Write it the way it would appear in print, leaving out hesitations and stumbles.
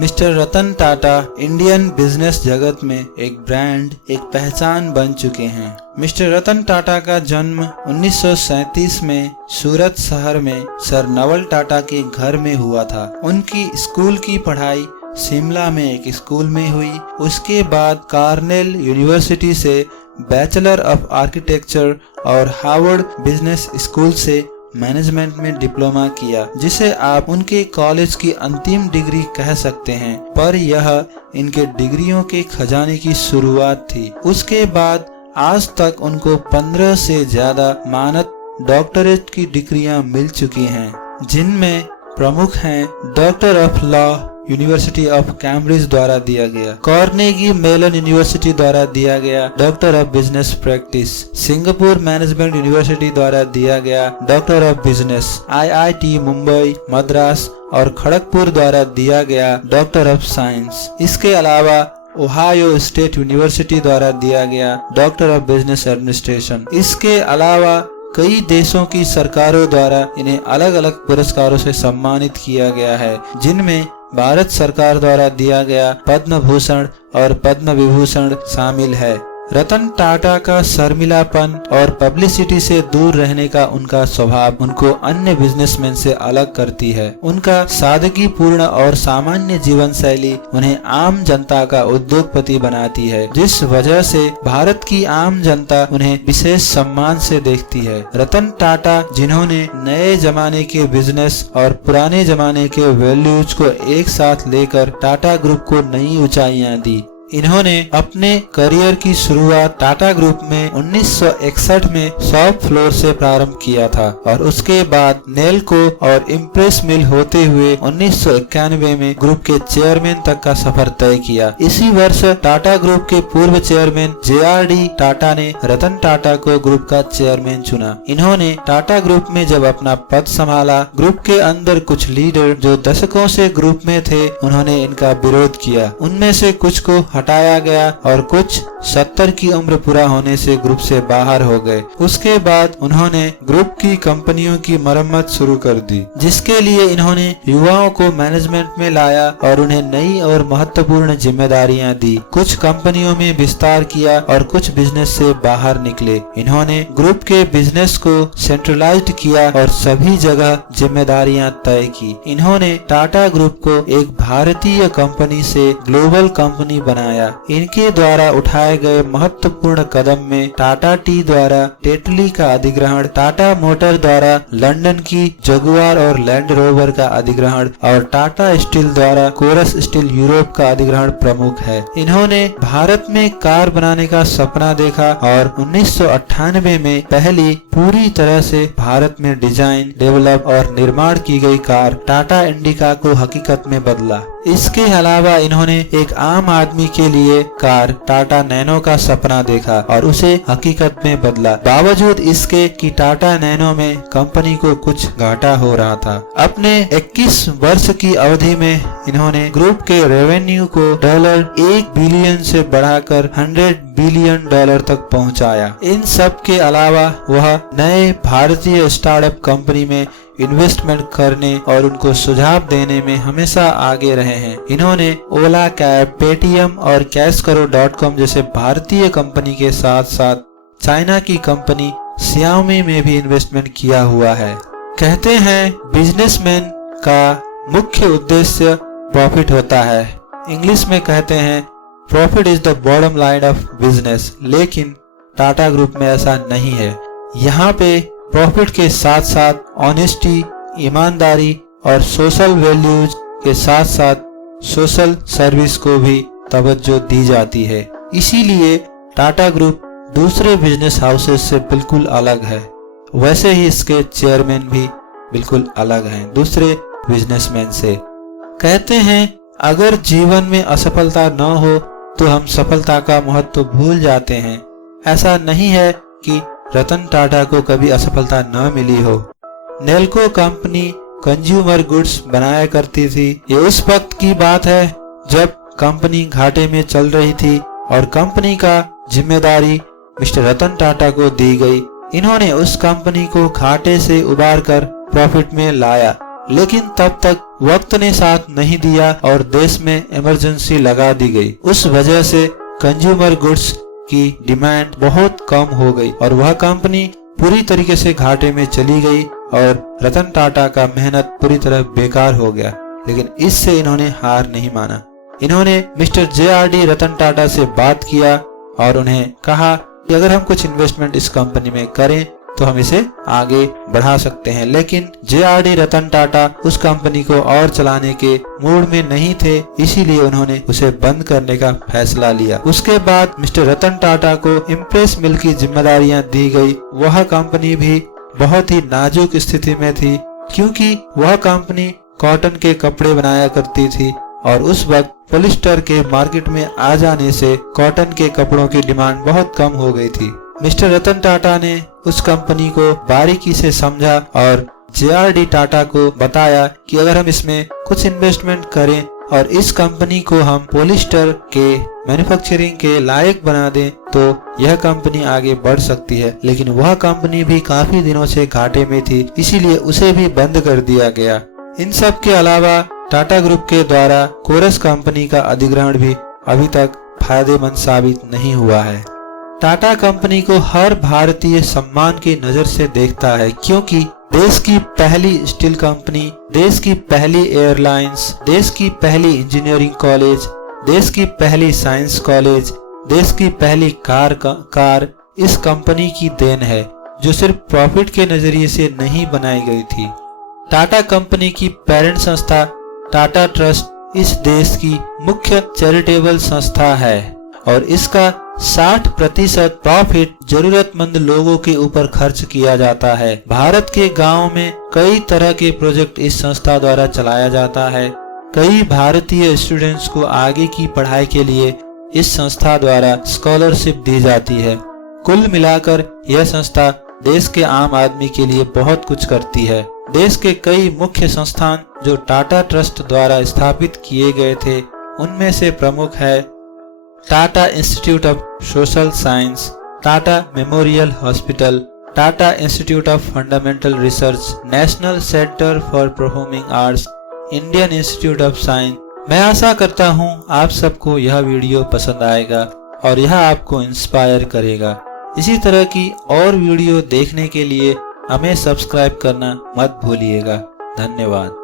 Mister Ratan Tata Indian business जगत में एक ब्रांड, एक पहचान बन चुके हैं। मिस्टर रतन टाटा का जन्म 1937 में सूरत शहर में सर नवल टाटा के घर में हुआ था। उनकी स्कूल की पढ़ाई शिमला में एक स्कूल में हुई। उसके बाद कॉर्नेल यूनिवर्सिटी से बैचलर ऑफ आर्किटेक्चर और हार्वर्ड बिजनेस स्कूल से मैनेजमेंट में डिप्लोमा किया, जिसे आप उनके कॉलेज की अंतिम डिग्री कह सकते हैं, पर यह इनके डिग्रियों के खजाने की शुरुआत थी। उसके बाद आज तक उनको 15 से ज्यादा मानद डॉक्टरेट की डिग्रियां मिल चुकी हैं, जिनमें प्रमुख हैं doctor of law university of Cambridge द्वारा दिया गया, कार्नेगी मेलन यूनिवर्सिटी द्वारा दिया गया doctor of business practice, Singapore management university द्वारा दिया गया doctor of business, IIT Mumbai, Madras और खड़गपुर द्वारा दिया गया डॉक्टर ऑफ साइंस। इसके अलावा ओहायो स्टेट यूनिवर्सिटी द्वारा दिया गया डॉक्टर ऑफ बिजनेस एडमिनिस्ट्रेशन। इसके अलावा कई देशों की सरकारों द्वारा इन्हें अलग अलग पुरस्कारों से सम्मानित किया गया है, जिनमें भारत सरकार द्वारा दिया गया पद्म भूषण और पद्म विभूषण शामिल है। रतन टाटा का शर्मिलापन और पब्लिसिटी से दूर रहने का उनका स्वभाव उनको अन्य बिजनेसमैन से अलग करती है। उनका सादगीपूर्ण और सामान्य जीवन शैली उन्हें आम जनता का उद्योगपति बनाती है, जिस वजह से भारत की आम जनता उन्हें विशेष सम्मान से देखती है। रतन टाटा, जिन्होंने नए जमाने के बिजनेस और पुराने जमाने के वैल्यूज को एक साथ लेकर टाटा ग्रुप को नई ऊंचाइयां दी। इन्होंने अपने करियर की शुरुआत टाटा ग्रुप में 1961 में शॉप फ्लोर से प्रारंभ किया था और उसके बाद नेल्को और इम्प्रेस मिल होते हुए 1991 में ग्रुप के चेयरमैन तक का सफर तय किया। इसी वर्ष टाटा ग्रुप के पूर्व चेयरमैन JRD टाटा ने रतन टाटा को ग्रुप का चेयरमैन चुना। इन्होंने टाटा ग्रुप में जब अपना पद संभाला, ग्रुप के अंदर कुछ लीडर जो दशकों से ग्रुप में थे, उन्होंने इनका विरोध किया। उनमें से कुछ को हटाया गया और कुछ 70 की उम्र पूरा होने से ग्रुप से बाहर हो गए। उसके बाद उन्होंने ग्रुप की कंपनियों की मरम्मत शुरू कर दी, जिसके लिए इन्होंने युवाओं को मैनेजमेंट में लाया और उन्हें नई और महत्वपूर्ण जिम्मेदारियां दी। कुछ कंपनियों में विस्तार किया और कुछ बिजनेस से बाहर निकले। इन्होंने ग्रुप के बिजनेस को सेंट्रलाइज्ड किया और सभी जगह जिम्मेदारियां तय की। इन्होंने टाटा ग्रुप को एक भारतीय कंपनी से ग्लोबल कंपनी बनाया। इनके द्वारा उठाए गए महत्वपूर्ण कदम में टाटा टी द्वारा टेटली का अधिग्रहण, टाटा मोटर द्वारा लंदन की जगुआर और लैंड रोवर का अधिग्रहण और टाटा स्टील द्वारा कोरस स्टील यूरोप का अधिग्रहण प्रमुख है। इन्होंने भारत में कार बनाने का सपना देखा और 1998 में पहली पूरी तरह से भारत में डिजाइन, डेवलप और निर्माण की गई कार टाटा इंडिका को हकीकत में बदला। इसके अलावा इन्होंने एक आम आदमी के लिए कार टाटा नैनो का सपना देखा और उसे हकीकत में बदला, बावजूद इसके कि टाटा नैनो में कंपनी को कुछ घाटा हो रहा था। अपने 21 वर्ष की अवधि में इन्होंने ग्रुप के रेवेन्यू को $1 बिलियन से बढ़ाकर $100 बिलियन तक पहुंचाया। इन सब के अलावा वह नए भारतीय स्टार्टअप कंपनी में इन्वेस्टमेंट करने और उनको सुझाव देने में हमेशा आगे रहे हैं। इन्होंने ओला कैब, पेटीएम और कैशकरो.com जैसे भारतीय कंपनी के साथ साथ चाइना की कंपनी Xiaomi में भी इन्वेस्टमेंट किया हुआ है। कहते हैं बिजनेसमैन का मुख्य उद्देश्य प्रॉफिट होता है। इंग्लिश में कहते हैं profit is the bottom line of business, लेकिन टाटा ग्रुप में ऐसा नहीं है। यहाँ पे प्रॉफिट के साथ साथ ऑनेस्टी, ईमानदारी और सोशल वैल्यूज के साथ साथ सोशल सर्विस को भी तवज्जो दी जाती है। इसीलिए टाटा ग्रुप दूसरे बिजनेस हाउसेस से बिल्कुल अलग है। वैसे ही इसके चेयरमैन भी बिल्कुल अलग हैं दूसरे बिजनेसमैन से। कहते हैं अगर जीवन में असफलता न हो तो हम सफलता का महत्व भूल जाते हैं। ऐसा नहीं है कि रतन टाटा को कभी असफलता न मिली हो। नेल्को कंपनी कंज्यूमर गुड्स बनाया करती थी। ये उस वक्त की बात है जब कंपनी घाटे में चल रही थी और कंपनी का जिम्मेदारी मिस्टर रतन टाटा को दी गई। इन्होंने उस कंपनी को घाटे से उबार कर प्रॉफिट में लाया, लेकिन तब तक वक्त ने साथ नहीं दिया और देश में इमरजेंसी लगा दी गई। उस वजह से कंज्यूमर गुड्स की डिमांड बहुत कम हो गई और वह कंपनी पूरी तरीके से घाटे में चली गई और रतन टाटा का मेहनत पूरी तरह बेकार हो गया। लेकिन इससे इन्होंने हार नहीं माना। इन्होंने मिस्टर JRD रतन टाटा से बात किया और उन्हें कहा कि अगर हम कुछ इन्वेस्टमेंट इस कंपनी में करें तो हम इसे आगे बढ़ा सकते हैं। लेकिन JRD रतन टाटा उस कंपनी को और चलाने के मूड में नहीं थे, इसीलिए उन्होंने उसे बंद करने का फैसला लिया। उसके बाद मिस्टर रतन टाटा को इम्प्रेस मिल की जिम्मेदारियां दी गई। वह कंपनी भी बहुत ही नाजुक स्थिति में थी, क्योंकि वह कंपनी कॉटन के कपड़े बनाया करती थी और उस वक्त पॉलिस्टर के मार्केट में आ जाने से कॉटन के कपड़ों की डिमांड बहुत कम हो गई थी। मिस्टर रतन टाटा ने उस कंपनी को बारीकी से समझा और JRD टाटा को बताया कि अगर हम इसमें कुछ इन्वेस्टमेंट करें और इस कंपनी को हम पॉलिस्टर के मैन्युफैक्चरिंग के लायक बना दें तो यह कंपनी आगे बढ़ सकती है। लेकिन वह कंपनी भी काफी दिनों से घाटे में थी, इसीलिए उसे भी बंद कर दिया गया। इन सब के अलावा टाटा ग्रुप के द्वारा कोरस कंपनी का अधिग्रहण भी अभी तक फायदेमंद साबित नहीं हुआ है। टाटा कंपनी को हर भारतीय सम्मान की नजर से देखता है, क्योंकि देश की पहली स्टील कंपनी, देश की पहली एयरलाइंस, देश की पहली इंजीनियरिंग कॉलेज, देश की पहली साइंस कॉलेज, देश की पहली कार इस कंपनी की देन है, जो सिर्फ प्रॉफिट के नजरिए से नहीं बनाई गई थी। टाटा कंपनी की पेरेंट संस्था टाटा ट्रस्ट इस देश की मुख्य चैरिटेबल संस्था है और इसका 60% प्रॉफिट जरूरतमंद लोगों के ऊपर खर्च किया जाता है। भारत के गांवों में कई तरह के प्रोजेक्ट इस संस्था द्वारा चलाया जाता है। कई भारतीय स्टूडेंट्स को आगे की पढ़ाई के लिए इस संस्था द्वारा स्कॉलरशिप दी जाती है। कुल मिलाकर यह संस्था देश के आम आदमी के लिए बहुत कुछ करती है। देश के कई मुख्य संस्थान जो टाटा ट्रस्ट द्वारा स्थापित किए गए थे, उनमें से प्रमुख है Tata institute of social science, Tata memorial hospital, Tata institute of fundamental research, national centre for performing arts, Indian institute of science. मैं आशा करता हूँ आप सबको यह वीडियो पसंद आएगा और यह आपको इंस्पायर करेगा। इसी तरह की और वीडियो देखने के लिए हमें सब्सक्राइब करना मत भूलिएगा। धन्यवाद।